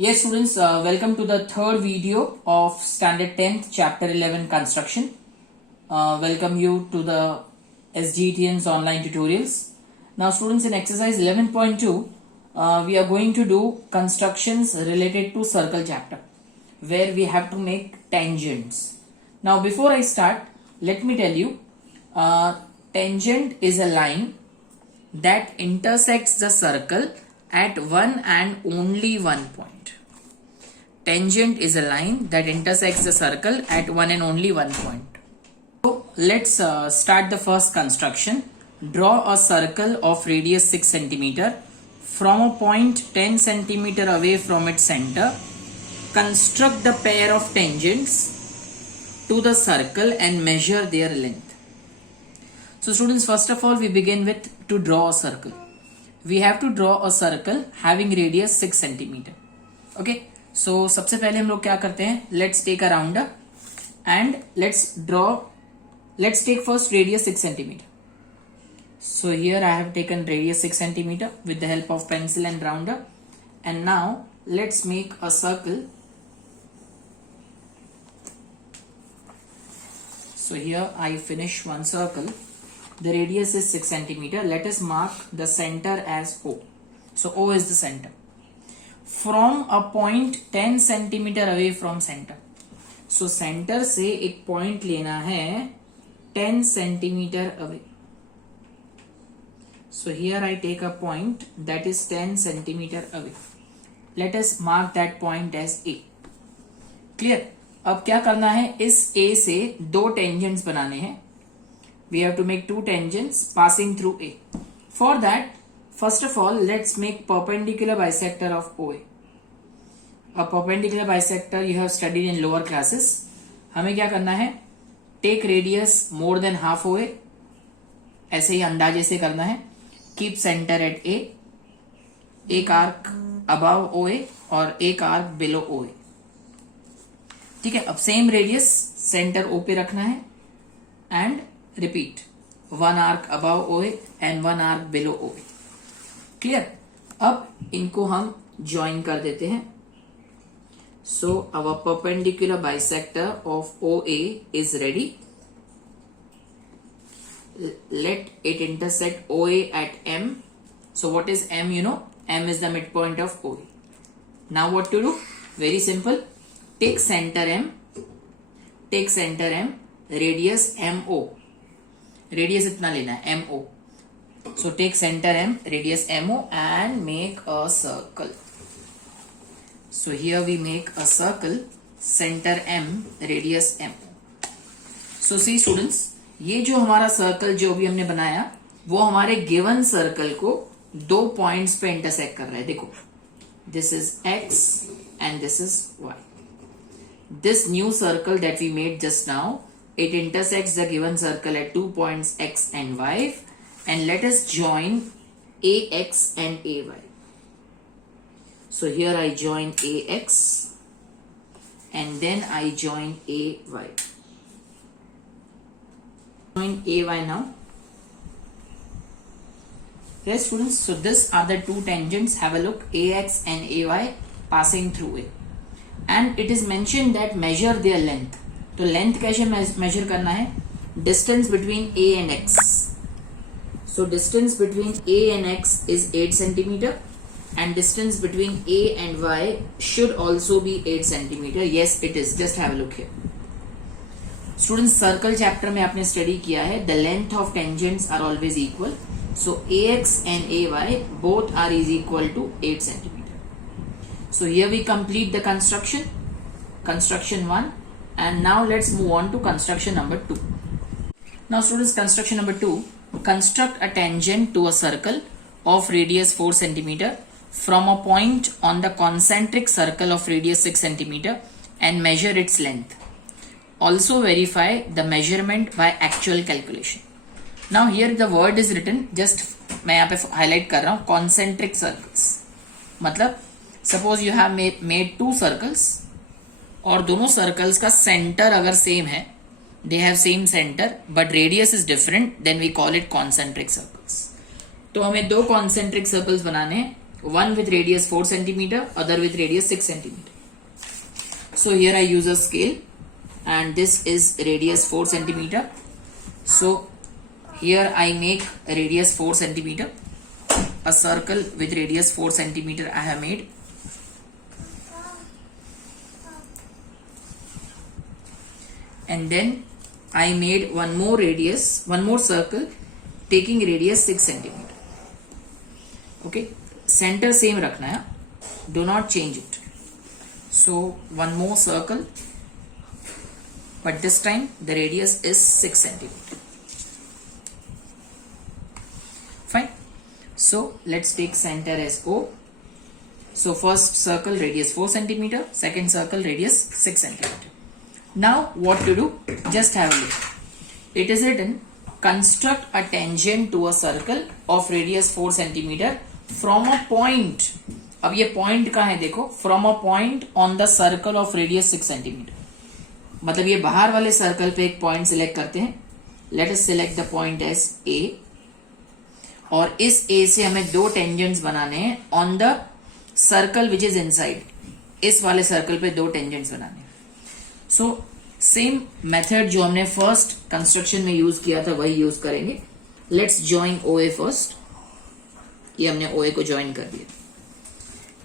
Yes, students, welcome to the third video of Standard 10th, Chapter 11 Construction. Welcome you to the SGTN's online tutorials. Now, students, in exercise 11.2, we are going to do constructions related to circle chapter, where we have to make tangents. Now, before I start, let me tell you, tangent is a line that intersects the circle at one and only one point. Tangent is a line that intersects the circle at one and only one point. So let's start the first construction. Draw a circle of radius 6 cm from a point 10 cm away from its center. Construct the pair of tangents to the circle and measure their length. So students, first of all, we begin with to draw a circle. We have to draw a circle having radius 6 cm. Okay. So सबसे पहले हम लोग क्या करते हैं, let's take a rounder and let's take first radius 6 cm. So here I have taken radius 6 cm with the help of pencil and rounder, and now let's make a circle. So here I finish one circle. The radius is 6 cm. Let us mark the center as O. So O is the center. From a point 10 cm away from center. So center से एक point लेना है 10 cm away. So here I take a point that is 10 cm away. Let us mark that point as A. Clear? अब क्या करना है, इस A से दो tangents बनाने हैं. We have to make two tangents passing through A. For that, first of all, let's make perpendicular bisector of OA. A perpendicular bisector you have studied in lower classes. हमें क्या करना है, take radius more than half OA. ऐसे ही अंदाजे से करना है. Keep center at A. एक arc above OA और एक arc below OA. ठीक है. अब same radius center O पे रखना है and repeat. One arc above OA and one arc below OA. Clear? अब इनको हम join कर देते हैं. So our perpendicular bisector of OA is ready. Let it intersect OA at M. So what is M? You know, M is the midpoint of OA. Now what to do? Very simple. Take center M. Take center M. Radius MO. Radius इतना लेना है, MO. So take center M, radius MO, and make a circle. So here we make a circle, center M, radius MO. So see students, ये जो हमारा circle जो भी हमने बनाया, वो हमारे गिवन सर्कल को दो पॉइंट्स पे इंटरसेक्ट कर रहा है. देखो, this is X and this is Y. This new circle that we made just now, it intersects the given circle at 2 points X and Y, and let us join AX and AY. So here I join AX and then I join AY. Join AY now. Yes students, so these are the two tangents. Have a look, AX and AY passing through it. And it is mentioned that measure their length. तो length कैसे major करना है, distance between A and x. So distance between A and x is 8 cm and distance between A and Y should also be 8 cm. Yes, it is. Just have a look here. Students, circle chapter में आपने study किया है, the length of tangents are always equal. So AX and AY both are is equal to 8 cm. So here we complete the construction 1. And now let's move on to construction number 2. Now students, construction number 2, construct a tangent to a circle of radius 4 cm from a point on the concentric circle of radius 6 cm and measure its length. Also verify the measurement by actual calculation. Now here the word is written, just मैं यहाँ पे highlight कर रहा हूँ, concentric circles. मतलब suppose you have made two circles और दोनों circles का सेंटर अगर सेम है, they have same centre but radius is different, then we call it concentric circles. तो हमें दो कॉन्सेंट्रिक सर्कल्स बनाने हैं one with radius 4 centimeter, other with radius 6 centimeter. So here I use a scale and this is radius 4 centimeter. So here I make a radius 4 centimeter, a circle with radius 4 centimeter I have made. And then I made one more circle taking radius 6 centimeter. Okay, center same रखना है, do not change it. So one more circle, but this time the radius is 6 centimeter. Fine. So let's take center as O. So first circle radius 4 centimeter, second circle radius 6 centimeter. Now what to do? Just have a look. It is written, construct a tangent to a circle of radius 4 centimeter from a point. अब ये point कहाँ है देखो, from a point on the circle of radius 6 centimeter. मतलब ये बाहर वाले circle पे एक पॉइंट सिलेक्ट करते हैं. Let us select the point as A. और इस A से हमें दो टेंजेंट्स बनाने हैं on the circle which is inside. इस वाले सर्कल पे दो टेंजेंट्स बनाने हैं. सो सेम मेथड जो हमने फर्स्ट कंस्ट्रक्शन में यूज किया था वही यूज करेंगे. Let's join OA first. ये हमने OA को ज्वाइन कर दिया.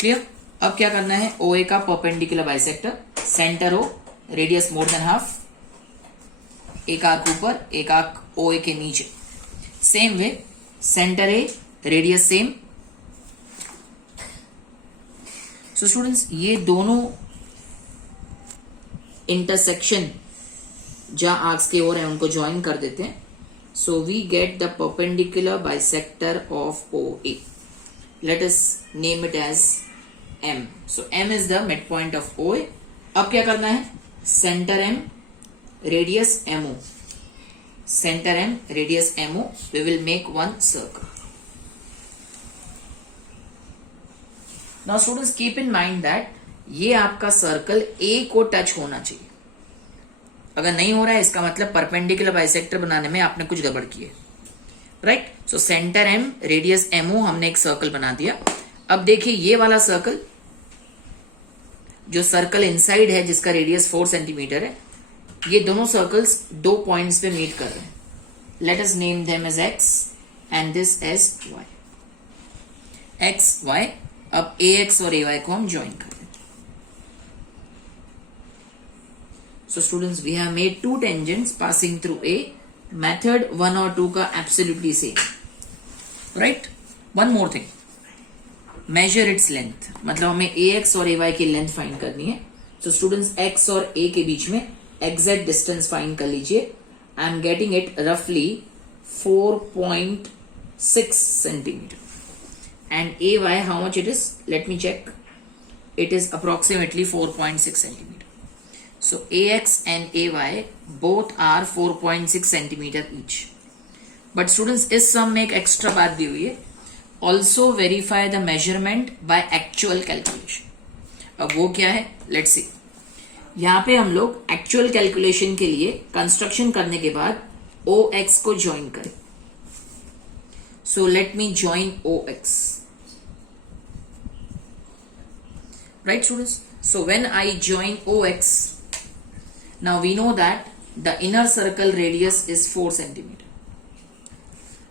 क्लियर. अब क्या करना है, OA का perpendicular bisector, centre O, radius more than half, एक आर्क ऊपर एक आर्क OA के नीचे. Same way centre A, radius same. So students ये दोनों इंटरसेक्शन जहां आर्क्स के ओर है उनको ज्वाइन कर देते हैं. So we get the perpendicular bisector of OA. Let us name it as M. So M is the mid point of OA. अब क्या करना है, centre M, radius MO. Centre M, radius MO. We will make one circle. Now students keep in mind that ये आपका circle A को touch होना चाहिए. अगर नहीं हो रहा है इसका मतलब परपेंडिकुलर बाइसेक्टर बनाने में आपने कुछ गड़बड़ की है. Right. So centre M, radius MO, हमने एक सर्कल बना दिया. अब देखिए ये वाला सर्कल, जो सर्कल इनसाइड है जिसका रेडियस 4 सेंटीमीटर है, ये दोनों सर्कल्स दो पॉइंट्स पे मीट कर रहे हैं. Let us name them as X and this as Y. X, Y. अब AX और AY को हम ज्वाइन कर. So students, we have made two tangents passing through A. Method 1 और 2 का absolutely same. Right? One more thing. Measure its length. मतलब hमें AX और AY की length find करनी है. So students, X और A के बीच में exact distance find कर लीजिए. I am getting it roughly 4.6 centimeter. And AY, how much it is? Let me check. It is approximately 4.6 centimeter. So AX and AY both are 4.6 centimeter each. But students इस सम में एक extra बात दी हुई है, also verify the measurement by actual calculation. अब वो क्या है, let's see. यहाँ पे हम लोग एक्चुअल कैलकुलेशन के लिए कंस्ट्रक्शन करने के बाद OX को ज्वाइन करें. So let me join OX. Right students? So when I join OX, now we know that the inner circle radius is 4 centimeter.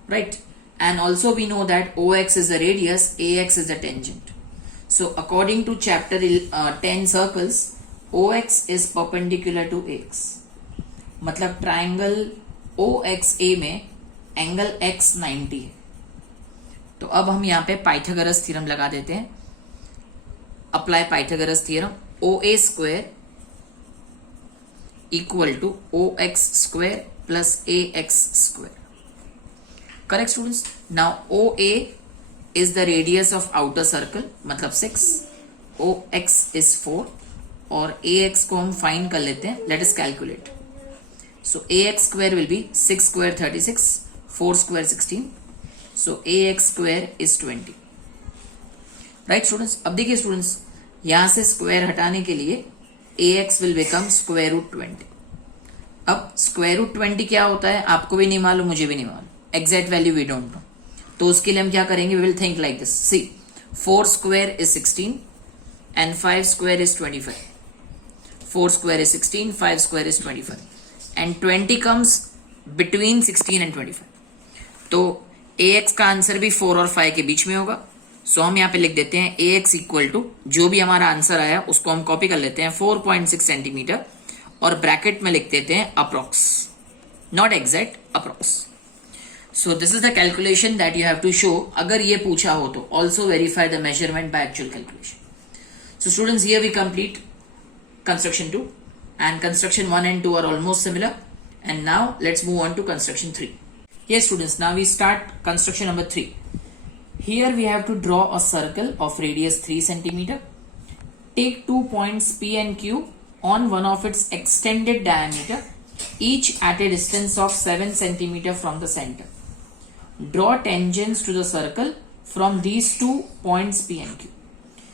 Right? And also we know that OX is the radius, AX is the tangent. So according to chapter 10 circles, OX is perpendicular to AX. मतलब triangle OXA में angle X 90 है. तो अब हम यहाँ पे Pythagoras theorem लगा देते हैं. Apply Pythagoras theorem. OA square equal to OX square plus AX square. Correct students? Now OA is the radius of outer circle, मतलब 6. OX is 4 और AX को हम फाइंड कर लेते हैं. Let us calculate. So AX square will be 6 square 36, 4 square 16. So AX square is 20. Right students? अब देखिए students, यहां से स्क्वायर हटाने के लिए AX will become square root 20. अब square root 20 क्या होता है आपको भी नहीं मालूम, मुझे भी नहीं मालूम. Exact value we don't know. तो उसके लिए हम क्या करेंगे, we will think like this. See, 4 square is 16 and 5 square is 25. 4 square is 16, 5 square is 25 and 20 comes between 16 and 25. तो ax का आंसर भी 4 और 5 के बीच में होगा. सो हम यहाँ पे लिख देते हैं ax इक्वल टू जो भी हमारा आंसर आया उसको हम कॉपी कर लेते हैं 4.6 सेंटीमीटर और ब्रैकेट में लिख देते हैं approx, not exact, approx. So this is the calculation that you have to show. अगर ये पूछा हो तो also verify the measurement by actual calculation. So students, here we complete construction 2 and construction 1 and 2 are almost similar. And now let's move on to construction 3. Yes students, now we start construction number 3. Here we have to draw a circle of radius 3 centimeter. Take 2 points P and Q on one of its extended diameter, each at a distance of 7 centimeter from the center. Draw tangents to the circle from these 2 points P and Q.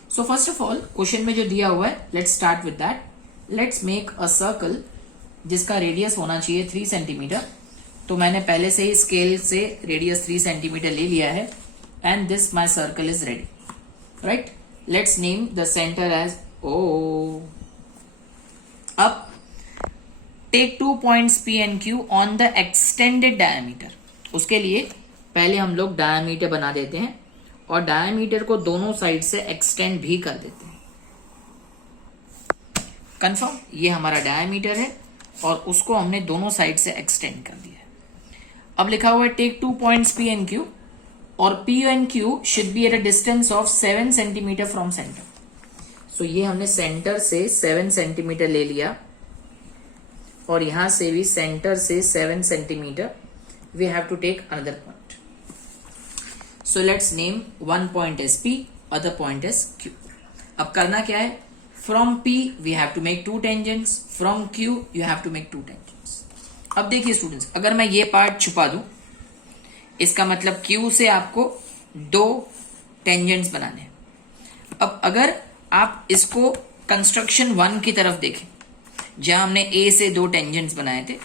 So first of all, question में जो दिया हुआ है, let's start with that. Let's make a circle जिसका radius होना चाहिए 3 centimetre. तो मैंने पहले से ही स्केल से रेडियस 3 सेंटीमीटर ले लिया है and this my circle is ready. Right? Let's name the center as O. Up. Take 2 points P and Q on the extended diameter. उसके लिए पहले हम लोग डायमीटर बना देते हैं और डायमीटर को दोनों साइड से एक्सटेंड भी कर देते हैं. कंफर्म, ये हमारा डायमीटर है और उसको हमने दोनों साइड से एक्सटेंड कर दिया है. अब लिखा हुआ है take 2 points P and Q और P and Q should be at a distance of 7 centimetre from centre. So ये हमने सेंटर से 7 सेंटीमीटर ले लिया और यहां से भी सेंटर से 7 centimetre. We have to take another point. So let's name one point as P, other point as Q. अब करना क्या है? From P we have to make 2 tangents. From Q you have to make 2 tangents. अब देखिए students, अगर मैं ये part छुपा दूं, इसका मतलब Q से आपको 2 tangents बनाने हैं. अब अगर आप इसको कंस्ट्रक्शन 1 की तरफ देखें, जहां हमने A से 2 tangents बनाए थे,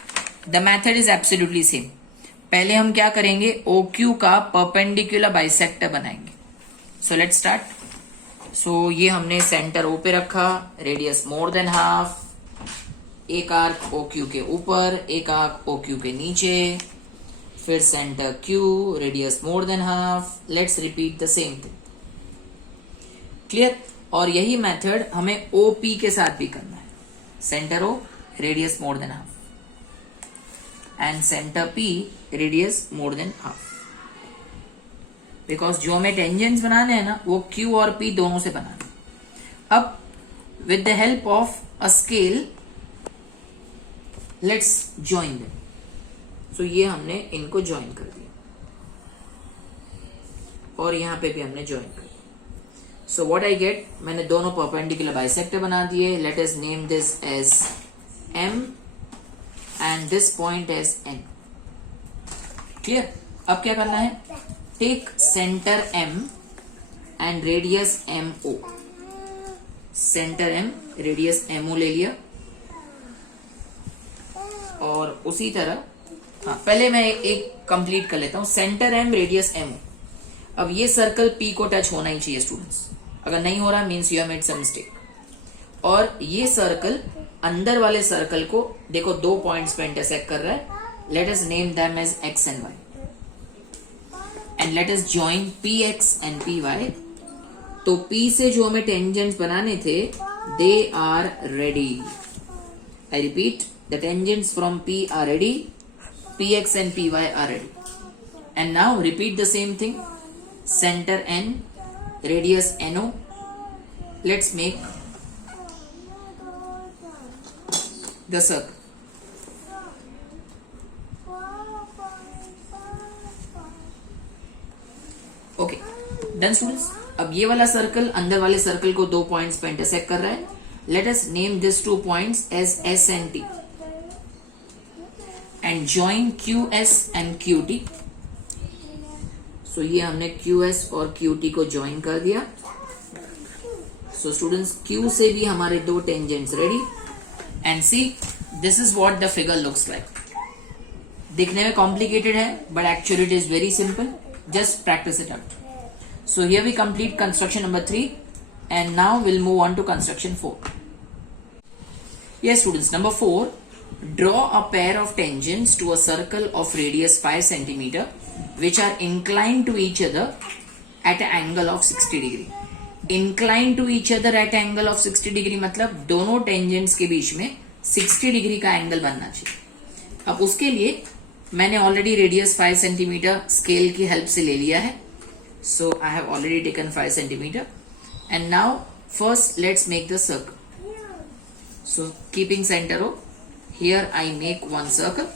the method is absolutely same. पहले हम क्या करेंगे? OQ का परपेंडिकुलर बाइसेक्टर बनाएंगे. So let's start. सो ये हमने सेंटर O पे रखा, रेडियस मोर देन हाफ, एक आर्क OQ के ऊपर, एक आर्क OQ के नीचे, फिर centre Q, radius more than half. Let's repeat the same thing. Clear? और यही मेथड हमें OP के साथ भी करना है. Centre O, radius more than half, and center P radius more than half. Because जो हमें टेंजेंट्स बनाने हैं ना, वो Q और P दोनों से बनाने. अब with the help of a scale let's join them. So ये हमने इनको ज्वाइन कर दिया और यहां पे भी हमने ज्वाइन कर दिया. So what I get, मैंने दोनों परपेंडिकुलर बाइसेक्टर बना दिए. Let us name this as M and this point as N. Clear? अब क्या करना है? Take center M and radius MO. Center M, radius MO ले लिया और उसी तरह पहले मैं एक कंप्लीट कर लेता हूं. Centre M, radius MO. अब ये सर्कल P को टच होना ही चाहिए स्टूडेंट्स. अगर नहीं हो रहा means you have made some mistake. और ये सर्कल अंदर वाले सर्कल को देखो 2 पॉइंट्स पे इंटरसेक्ट कर रहा है. Let us name them as x and y and let us join px and py. तो P से जो हमें टेंजेंट्स बनाने थे, they are ready. I repeat, the tangents from P are ready, px and py are ready. And now repeat the same thing. Centre N, radius NO. Let's make the circle. Okay, done students. अब ये वाला circle अंदर वाले circle को 2 points पे intersect कर रहा है. Let us name these 2 points as S and T and join QS and QT. So ये हमने QS और QT को ज्वाइन कर दिया. So students, Q से भी हमारे 2 tangents ready. And see, this is what the figure looks like. दिखने में कॉम्प्लिकेटेड है, but actually it is very simple. Just practice it out. So here we complete construction number 3 and now we'll move on to construction 4. Yes students, number 4, draw a pair of tangents to a circle of radius 5 centimeter which are inclined to each other at an angle of 60 degree. Inclined to each other at an angle of 60 degree मतलब दोनों tangents के बीच में 60 degree का angle बनना चाहिए। अब उसके लिए मैंने ऑलरेडी रेडियस 5 सेंटीमीटर स्केल की हेल्प से ले लिया है। So I have already taken 5 centimetre and now first let's make the circle. So keeping center O, here I make one circle.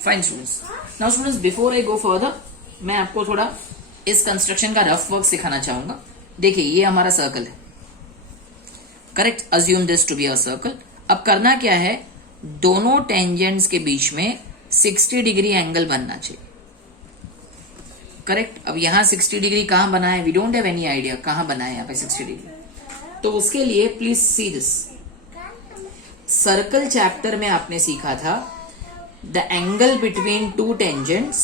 Fine students. Now students, before I go further, मैं आपको थोड़ा इस construction का rough work सिखाना चाहूंगा। देखिए ये हमारा सर्कल है, correct, assume this to be a circle. अब करना क्या है, दोनों टेंजेंट्स के बीच में 60 डिग्री एंगल बनना चाहिए, करेक्ट। अब यहाँ 60 डिग्री कहां बना है, we don't have any idea कहां बना है यहाँ पे 60 डिग्री। तो उसके लिए please see this, circle chapter में आपने सीखा था the angle between two tangents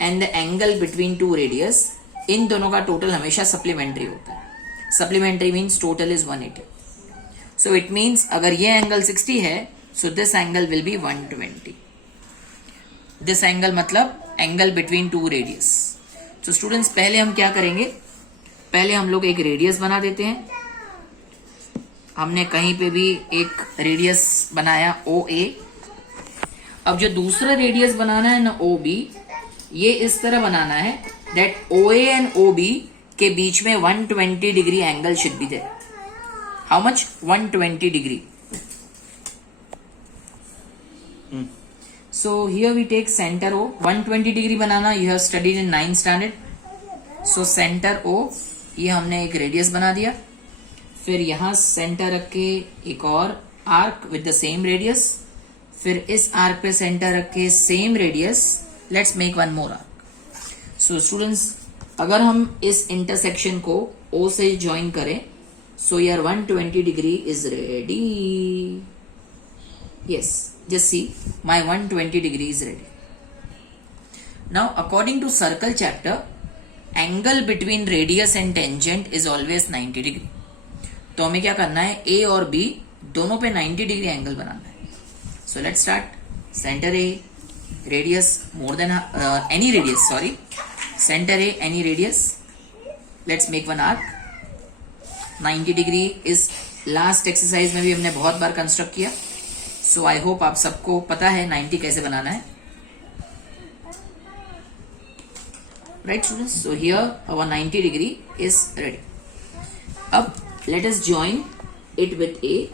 and the angle between two radius, इन दोनों का टोटल हमेशा सप्लीमेंट्री होता है। Supplementary means total is 180। So it means अगर ये एंगल 60 है, so this angle will be 120। This angle मतलब एंगल बिटवीन टू रेडियस। तो स्टूडेंट्स पहले हम क्या करेंगे, पहले हम लोग एक रेडियस बना देते हैं। हमने कहीं पे भी एक रेडियस बनाया OA। अब जो दूसरा रेडियस बनाना है ना OB, ये इस तरह बनाना है दैट OA एंड OB के बीच में 120 degree angle should be there. How much, 120 degree. So here we take center O, 120 degree बनाना, you have studied in 9th standard. So center O, ये हमने एक रेडियस बना दिया। फिर यहाँ सेंटर रख के एक और arc with the same radius, फिर इस आर्क पे सेंटर रख के same radius. Let's make one more arc. So students, अगर हम इस इंटरसेक्शन को O से ज्वाइन करें, सो यार 120 degree is ready. Yes, just see, my 120 degree is ready. Now, according to circle chapter, angle between radius and tangent is always 90 degree. तो हमें क्या करना है, A और B दोनों पे 90 डिग्री एंगल बनाना है। So let's start. Center A, radius more than any radius. Sorry, center A, any radius. Let's make one arc. 90 degree इस लास्ट एक्सरसाइज में भी हमने बहुत बार कंस्ट्रक्ट किया। सो आई होप आप सबको पता है 90 कैसे बनाना है, right students. So here our 90 degree is ready. अब let us join it with A.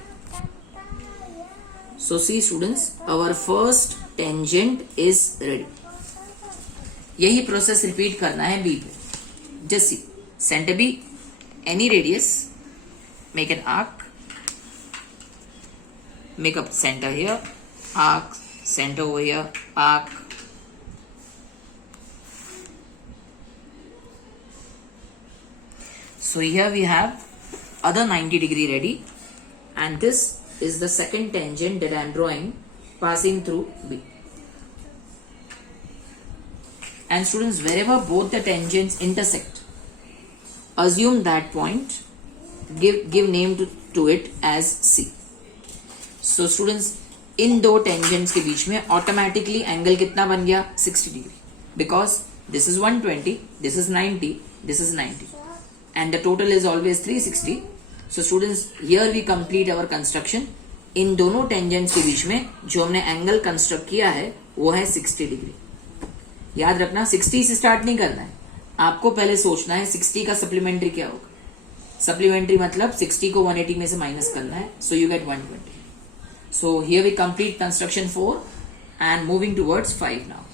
So see students, our first tangent is ready. यही प्रोसेस रिपीट करना है B पे। Just see, centre B, any radius, make an arc, make up center here, arc, center over here, arc. So here we have other 90 degree ready, and this is the second tangent that I am drawing passing through B. And students, wherever both the tangents intersect, assume that point, give name to it as C. So students, इन दो tangents के बीच में automatically angle कितना बन गया, 60 degree, because this is 120, this is 90, this is 90 and the total is always 360. So students, here we complete our construction. इन दोनों टेंजेंट्स के बीच में जो हमने एंगल कंस्ट्रक्ट किया है वो है 60 डिग्री। याद रखना, 60 से स्टार्ट नहीं करना है, आपको पहले सोचना है 60 का सप्लीमेंट्री क्या होगा। सप्लीमेंट्री मतलब 60 को 180 में से माइनस करना है, so you get 120. So here we complete construction 4 and moving towards 5 now.